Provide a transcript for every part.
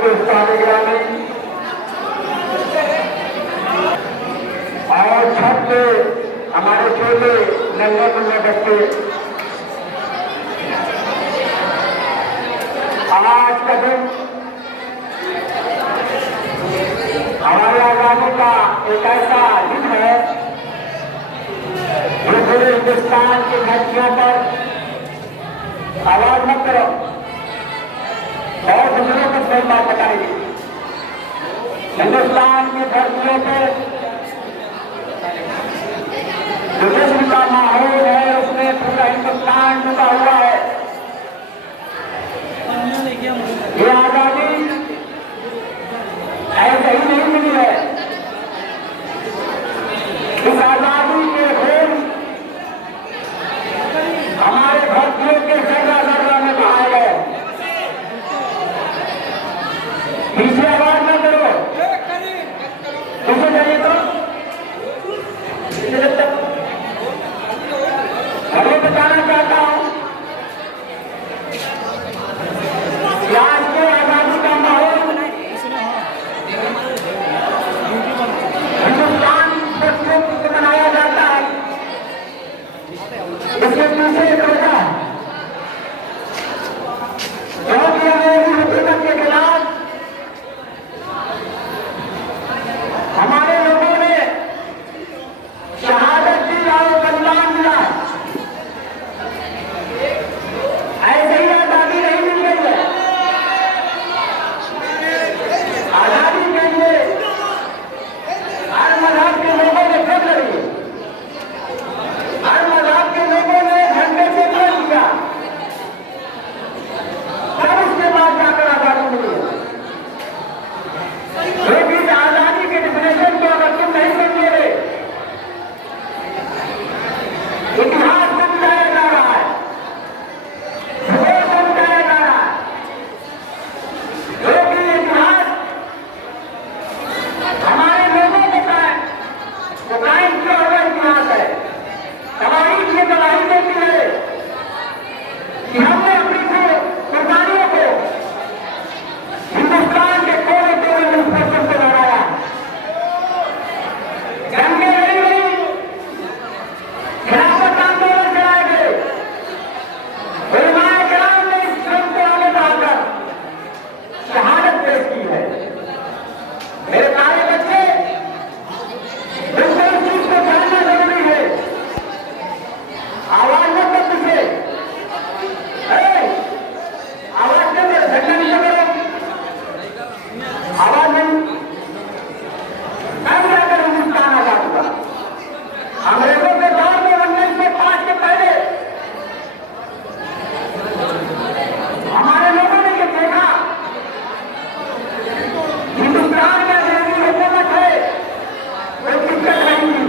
के सालिग्रामी और छत पे हमारे छोटे नन्हे मुन्ने बच्चे आज का दिन हमारे आजादी का एक ऐसा दिन है जो पूरे हिंदुस्तान की धरतियों पर आवाज मत करो बहुत बुजुर्गों को सही बात बताएगी। हिंदुस्तान की धरतियों पर जो जश्न का माहौल है उसमें पूरा हिंदुस्तान डूबा हुआ है। ये आजादी ऐसे ही नहीं मिली है। इस आजादी के खून हमारे भारतीयों के जगह जगह में बहाए गए। पीछे आवाज न करो, पीछे जाइए तो मैं बताना चाहता हूं कि आज के आजादी का माहौल हिंदुस्तान से बनाया जाता है। इसके पीछे एक वजह क्योंकि अंग्रेजी हुकूमत के खिलाफ हमारे लोगों ने शहादत दी और बलिदान दिया। ऐसे ही आजादी नहीं मिल गई है। आजादी के लिए हर मजहब के लोगों ने जंग लड़ी, हर मजहब के लोगों ने झंडे से विरोध किया, तब उसके बाद जाकर आजादी मिली है। लेकिन आजादी के डिफिनेशन को अगर तुम नहीं समझोगे, इतिहास समझाया जा रहा है, वो समझाया जा रहा है। लेकिन इतिहास हमारे लोगों को कायम किया हुआ इतिहास है। तारीख ये गवाही देती है कि हमने अपनी कुर्बानियों को हिंदुस्तान के कोने कोने में स्पर्श से लड़ाया। जंगे लड़ी गई, खिलाफत आंदोलन चलाए गए, उलमाए किराम ने इस जंग को आगे बढ़ाकर शहादत पेश की है। मेरे प्यारे बच्चे, बिल्कुल चीज को जानना जरूरी है। आवाज मत दो पीछे, आवाज नहीं करो, झंडा नहीं करो, आवाज नहीं। तब जाकर हिंदुस्तान आजाद हुआ। अंग्रेजों के दौर में 1905 के पहले हमारे लोगों ने ये देखा हिंदुस्तान में अंग्रेजी हुकूमत है, कोई दिक्कत नहीं थी,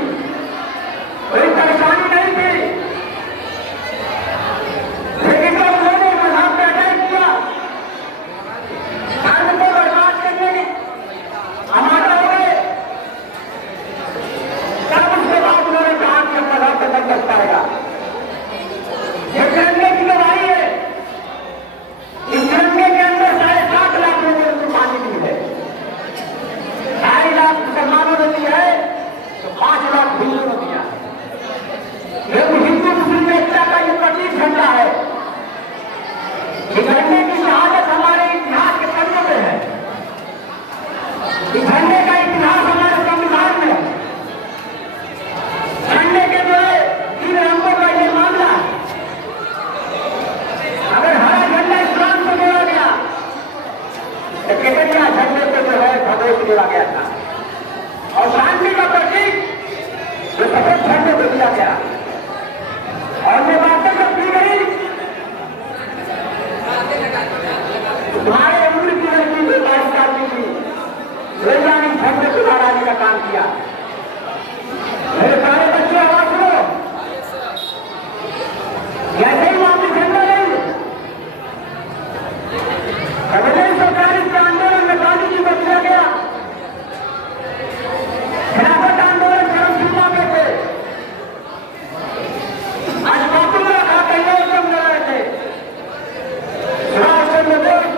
कोई परेशानी नहीं थी। लेकिन जब उन्होंने मजहब पे अटैक किया, धर्म को बर्बाद करने के हमारा हो गए, तब उसके बाद उन्होंने कहा कि हम मजहब पे नहीं कर पाएगा। ये तिरंगे की गवाही है। इस तिरंगे के अंदर 7.5 लाख लोगों ने कुर्बानी दी है। 2.5 लाख मुसलमानों ने दी है तो 5 लाख हिंदुओं ने दिया है। लेकिन हिंदू मुस्लिम एकता का ये प्रतीक झंडा है। ये झंडे की शहादत हमारे इतिहास के पन्नों में है। इस झंडे का इतिहास हमारे संविधान में है। झंडे के द्वारा 3 रंगों का ये मामला है। अगर हरा झंडा इस्लाम से जोड़ा गया तो केवड़िया झंडे को जो है भगों से जोड़ा गया था, और शांति का प्रतीक जो सफेद झंडे को दिया गया। और ये बातें जब की गई, तुम्हारे उम्र की लड़की 22 साल की थी, वैज्ञानिक झंडे को लहराने का काम किया। मेरे सारे बच्चे आवाज सुनो, ऐसे ही मामूली झंडा नहीं। 1940 के आंदोलन में गांधी जी को दिया गया। खिलाफत आंदोलन चरम सीमा पे थे। आज बापुल्ला खा कहीं जम रहे थे। सुभाष चंद्र बोस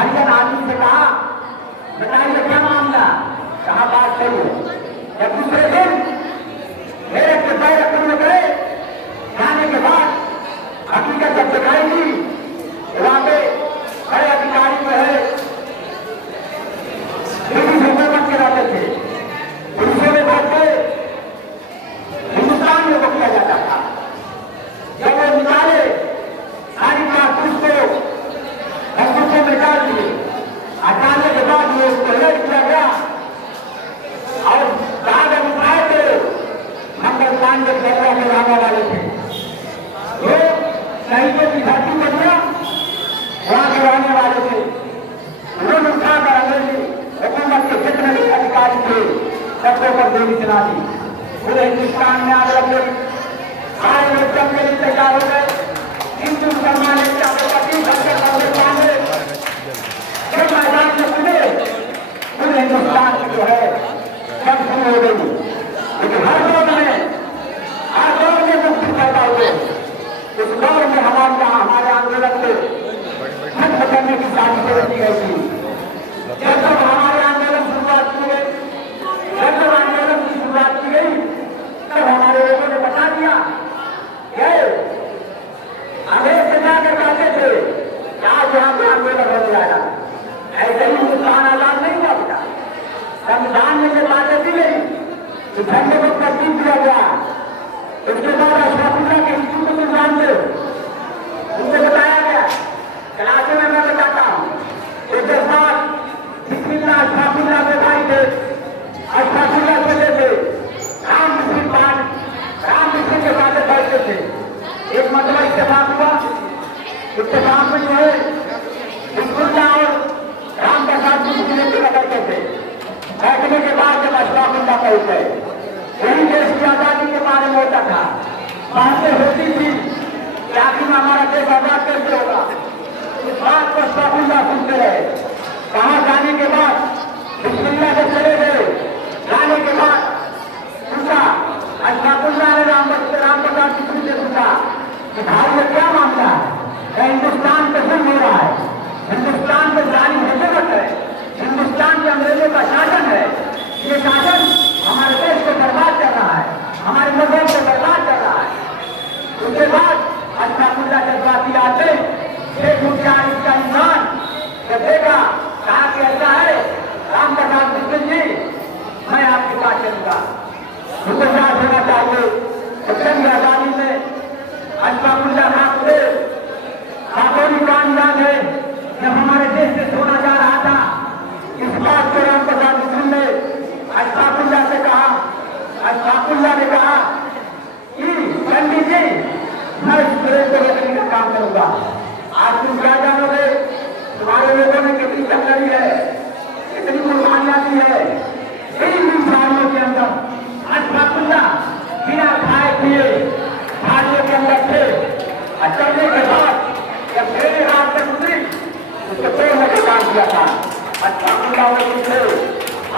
हरिजन आदमी से कहा, बताइए क्या मामला? कहा बात करिए। जब दूसरे दिन मेरे के पैर खुल गए, जाने के बाद हकीकत जब दिखाई दी, वहां पे बड़े अधिकारी जो है ब्रिटिश हुकूमत के रहते थे, पुलिसों में बैठ के हिंदुस्तान में वो किया जाता था। जब वो निकाले सारी कारतूस को बंदूकों में डाल दिए, हटाने के बाद वो अलर्ट किया गया और बाद अभिप्राय थे मंगलपान के दर्जा में रहने वाले थे, वो शहीदों की धरती पर दिया वहां के रहने वाले थे। उन्होंने उठाकर अंग्रेजी हुकूमत के जितने भी अधिकारी थे सबको पर गोली चला दी। पूरे हिंदुस्तान में आग लग गई, सारे लोग जम के लिए तैयार हो गए। हिंदू मुसलमान एक जब मैदान में कूदे, पूरे हिंदुस्तान की जो है सब शुरू हो गई। लेकिन हर दौर में मुक्ति पैदा हुए। उस दौर में हमारे आंदोलन को खत्म करने की साजिश की गई थी। जब तक हमारे आंदोलन शुरुआत की गई, जब आंदोलन की शुरुआत की गई, तब हमारे लोगों ने बता दिया अंग्रेज से जाकर कहते थे आज यहाँ पे आंदोलन हो जाएगा। ऐसे ही हिंदुस्तान आजाद नहीं हुआ बेटा। संविधान में ये बातें दी गई कि झंडे को तरतीब दिया गया। इसके बाद अशफाकुल्ला के इंस्टीट्यूट में जानते उनसे बताया गया, क्लासों में मैं बताता हूँ, उसके साथ बिस्मिल्लाह अशफाकुल्ला के भाई थे, अशफाकुल्ला चले थे, राम मिश्र के साथ बैठते थे। एक मतलब इत्तेफाक हुआ, इत्तेफाक में जो है बिस्मिल्ला और राम प्रसाद जी बैठे थे। बैठने के बाद जब अशफाकुल्ला पहुंच गए, वही देश की आजादी के बारे में होता था, बातें होती थी कि आखिर में हमारा देश आजाद कैसे होगा। इस बात को अशफाकुल्ला सुनते रहे। वहां जाने के बाद बिस्मिल्लाह से चले गए। जाने के बाद पूछा, अशफाकुल्ला ने राम प्रसाद जी से पूछा कि भाई ये क्या मामला है? हिंदुस्तान पे जुल्म हो रहा है, हिंदुस्तान में जालिम हुकूमत है, हिंदुस्तान में अंग्रेजों का शासन है। ये शासन हमारे देश को बर्बाद कर रहा है, हमारे मजहब को बर्बाद कर रहा है। उसके बाद अशफाकुल्ला जज्बाती आते एक मुख्तार इसका इंसान जब देखा, कहा कि ऐसा है राम प्रसाद जी, मैं आपके पास चलूंगा, हुक्मरान होना चाहिए। जंग आजादी में अशफाकुल्ला खान खातोनी कान याद है, जब हमारे देश से सोना जा रहा था, इस बात को राम प्रसाद ने अशफाकुल्ला से कहा। अशफाकुल्ला ने कहा कि पंडित जी मैं इस प्रेम को रोकने का काम करूंगा। आज तुम क्या जानोगे, तुम्हारे लोगों ने कितनी जंग लड़ी है, कितनी कुर्बानियां दी है। इन सालों के अंदर अशफाकुल्ला बिना खाए पिए भाइयों के अंदर थे। चलने के बाद जब मेरे हाथ से गुजरी, उसको तोड़ने का काम किया था। अशफाकुल्ला थे,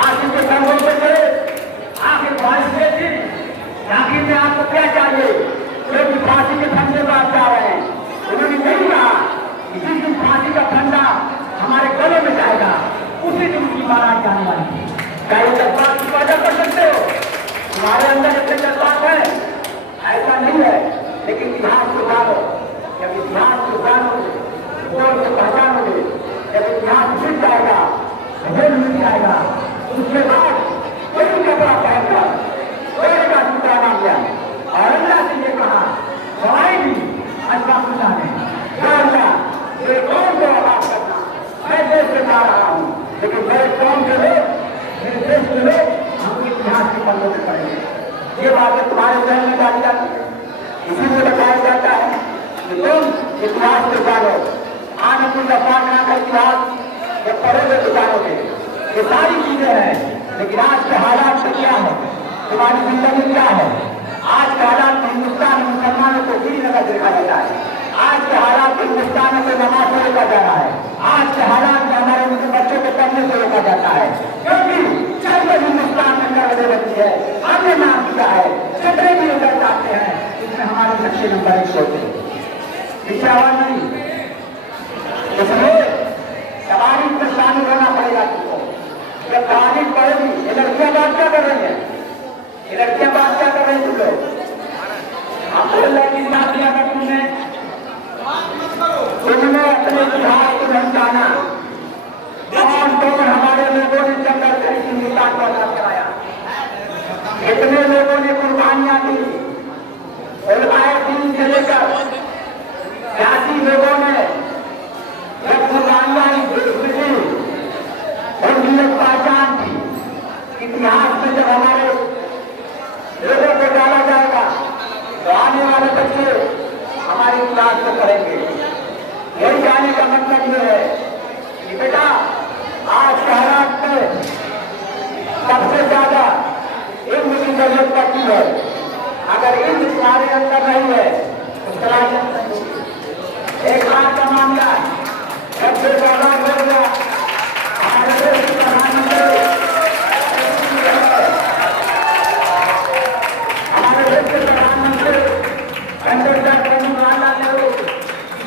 आखिर के संघों से थे, आखिर ख्वाहिश ये थी, आखिर में आपको क्या चाहिए, क्योंकि फांसी के फंदे में आप जा रहे हैं। उन्होंने नहीं कहा कि जिस दिन फांसी का फंदा हमारे गले में जाएगा, उसी दिन उसकी बारात जाने वाली थी। क्या ये जज्बात की पैदा कर सकते हो? तुम्हारे अंदर इतने जज्बात है, ऐसा नहीं है। लेकिन इतिहास को जानो, जब इतिहास को जानोगे, भूगोल को पहचानोगे, जब इतिहास मिट जाएगा, भूगोल मिट जाएगा, उसके बाद कोई कपड़ा पहनकर कोई का जूता ना लिया और अल्लाह से ये कहा, सवाई भी अशफाकुल्ला ने, या अल्लाह मेरे कौम को आबाद करना, मैं देश से जा रहा हूँ, लेकिन मेरे कौम के लोग, मेरे देश के लोग हम इतिहास के पन्नों में पढ़ेंगे। ये बातें तुम्हारे जहन में डाली जाती है, इसीलिए बताया जाता है कि तुम इतिहास को जानो। आनंद का इतिहास जब पढ़ोगे तो जानोगे, ये सारी चीजें हैं। लेकिन आज के हालात में क्या है, तुम्हारी जिंदगी क्या है? आज के हालात में हिंदुस्तान में मुसलमानों को भी नजर देखा जाता है। आज के हालात में हिंदुस्तान में नमाज से रोका जा रहा है। आज के हालात में हमारे बच्चों को पढ़ने से रोका जाता है, क्योंकि जब हिंदुस्तान में करने बनती है, हमने नाम किया है, जितने भी नजर जाते हैं इसमें हमारे लक्ष्य नंबर 1 होते हैं। पीछे आवाज नहीं, इसलिए जब कहानी पढ़ेगी, ये लड़कियां बात क्या कर रही हैं? ये लड़कियां बात क्या कर रही हैं? तुम लोग आप बोल रहे कि बात क्या कर तुमने अपने इतिहास को नहीं जाना। कौन हमारे लोगों ने जंगल करी हिंदुस्तान को आजाद कराया, कितने लोगों ने कुर्बानियां दी, दिन से लेकर 80 लोगों ने जब कुर्बानियां दी उनकी एक पहचान थी। इतिहास में जब हमारे लोगों को डाला जाएगा तो आने वाले बच्चे हमारे इतिहास को पढ़ेंगे। यही जाने का मतलब ये है कि बेटा आज के हालात में सबसे ज्यादा इल्म की जरूरत पड़ती है। अगर इल्म तुम्हारे अंदर नहीं है तो सलाहियत नहीं। एक बात का मामला जब से ज्यादा हो गया हमारे देश के प्रधानमंत्री जवाहरलाल नेहरू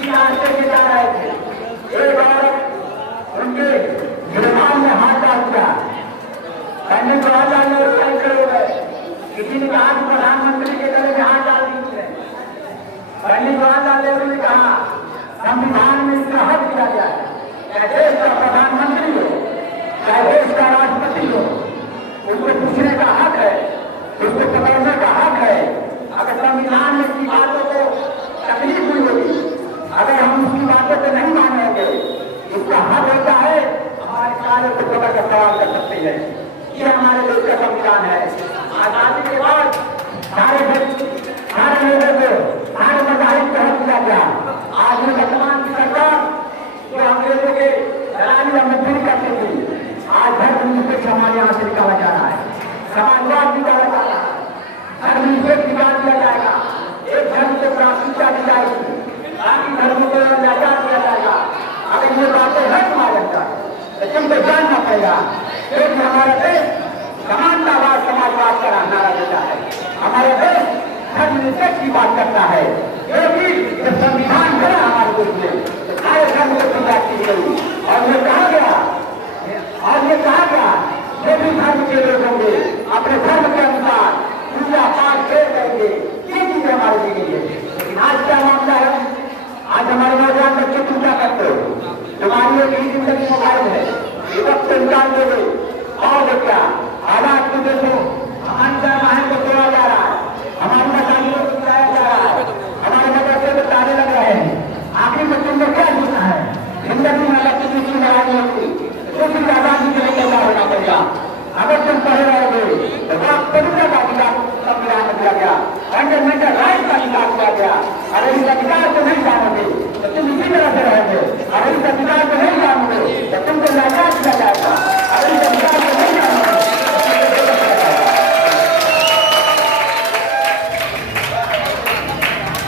यहाँ से जा रहे थे। एक बार उनके जुबान में हाथ डाल दिया, पंडित जवाहरलाल नेहरू कहीं खड़े हो गए। किसी ने कहा कि प्रधानमंत्री के गले में हाथ डाल दीजिए। पंडित जवाहरलाल नेहरू ने कहा संविधान में इसका हक दिया गया है, चाहे देश का प्रधानमंत्री हो चाहे देश का राष्ट्रपति हो, उसको पूछने का हक है, उसको पकड़ने का हक है। अगर संविधान में की बातों को तकलीफ हुई होगी, अगर हम उसकी बातों को नहीं मानेंगे, उसका हक होता है हमारे कार्य को पकड़ कर सवाल कर सकते हैं। ये हमारे देश का संविधान है। आजादी के बाद सारे लोगों को सारे मजाहिब को हक दिया गया। आज में वर्तमान की सरकार जो अंग्रेजों के दलाली और मजदूरी करती थी, आज धर्म निरपेक्ष हमारे यहाँ से निकाला जा रहा है, समाजवाद निकाला जा रहा है, धर्म निरपेक्ष निकाल दिया जाएगा। एक धर्म को प्राथमिकता दी जाएगी, बाकी धर्मों को लाचार किया जाएगा। अगर ये बातें है तुम्हारे अंदर तो तुमको जानना पड़ेगा क्योंकि हमारा देश समानतावाद समाजवाद का नारा देता है। हमारा देश धर्म निरपेक्ष की बात करता है क्योंकि जब संविधान बना हमारे देश में तो सारे धर्म को पूजा की गई और ये कहा गया जो भी धर्म के लोग होंगे अपने धर्म के अनुसार पूजा पाठ खेल करेंगे। ये चीजें हमारे दी गई है। लेकिन आज क्या मामला है? आज हमारे नौजवान बच्चे पूजा करते हो, तुम्हारी एक ही जिंदगी मोबाइल है, ये वक्त से निकाल दोगे और क्या हालात को देखो। हमारी बहन को तोड़ा जा रहा है, हमारी मसाजियों को गिराया जा रहा है, हमारे मदरसे में ताले लग रहे हैं। आखिर में तुमने क्या जीतना है? जिंदगी में अलग किसी की लड़ाई होती तो फिर आजादी के लिए तैयार होना पड़ेगा। अगर तुम पढ़े रहोगे तो पवित्र का अधिकार संविधान में दिया गया, फंडामेंटल राइट का अधिकार दिया गया। अगर इस अधिकार को नहीं जानोगे तो तुम इसी तरह से रहोगे। अगर इस अधिकार को नहीं जानोगे तो तुमको लाचार किया जाएगा। अगर इस अधिकार को नहीं जानोगे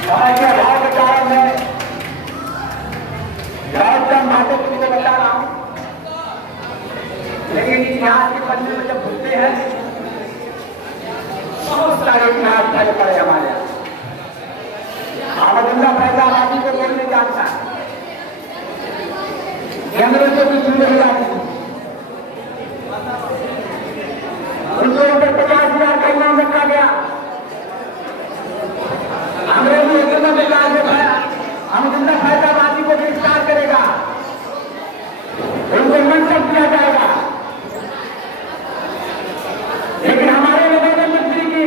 भाव के कारण मैं बहुत कम बातें तुमको बता रहा हूँ, लेकिन इतिहास के पन्ने में जब घुसते हैं बहुत सारे इतिहास पहले पड़े हमारे यहाँ। अहमदुल्लाह फैजाबादी को कोई नहीं जानता, अंग्रेजों की चीजें हिलाती थी, उनको 50,000 का इनाम रखा गया। अंग्रेजी हुकूमत ने कहा जो है अहमदुल्लाह फैजाबादी को गिरफ्तार करेगा, उनको मंसूब किया जाएगा। लेकिन हमारे लोगों ने मुक्ति की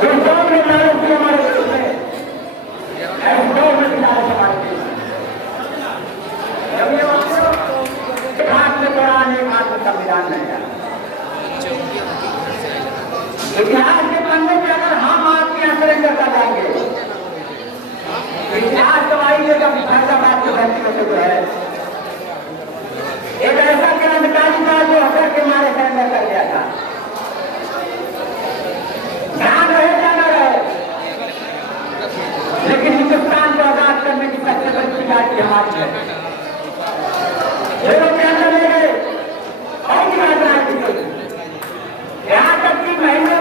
दौर में तारीफ की हमारे देश में, ऐसे दौर में हमारे देश एक हाथ में कुरान एक हाथ में संविधान नहीं है। इतिहास के पन्ने पे अगर हम आपके यहाँ सरेंडर कर जाएंगे, इतिहास गवाही देगा फैजाबाद के व्यक्तियों से जो है एक ऐसा क्रांतिकारी था जो हजर के मारे सरेंडर कर गया था। ध्यान रहे या न रहे, लेकिन हिंदुस्तान को आजाद करने की सबसे बड़ी तैयारी हमारी है। जेलों के अंदर ले गए और की राजनीति की गई, यहाँ तक कि महिला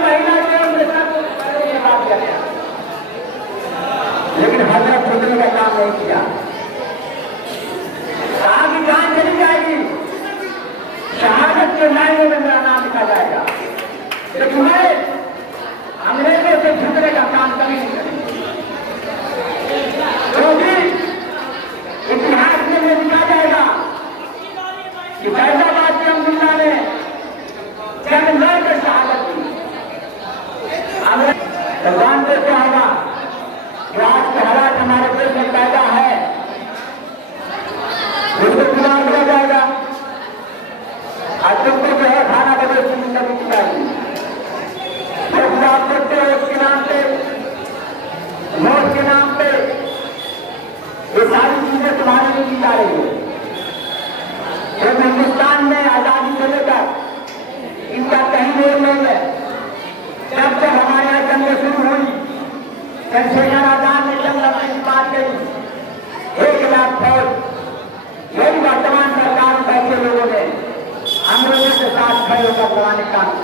जेल में सब बात किया गया, लेकिन हजरत खुद ने का काम नहीं किया। कहा कि जान चली जाएगी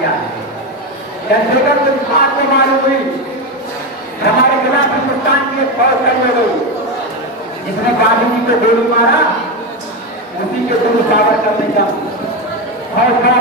किया है। चंद्रशेखर को इस बात को मालूम हुई हमारे खिलाफ हिंदुस्तान की एक फौज खड़ी हो गई जिसने गांधी जी को गोली मारा, उसी के गुरु सावरकर ने जब फौज खड़ा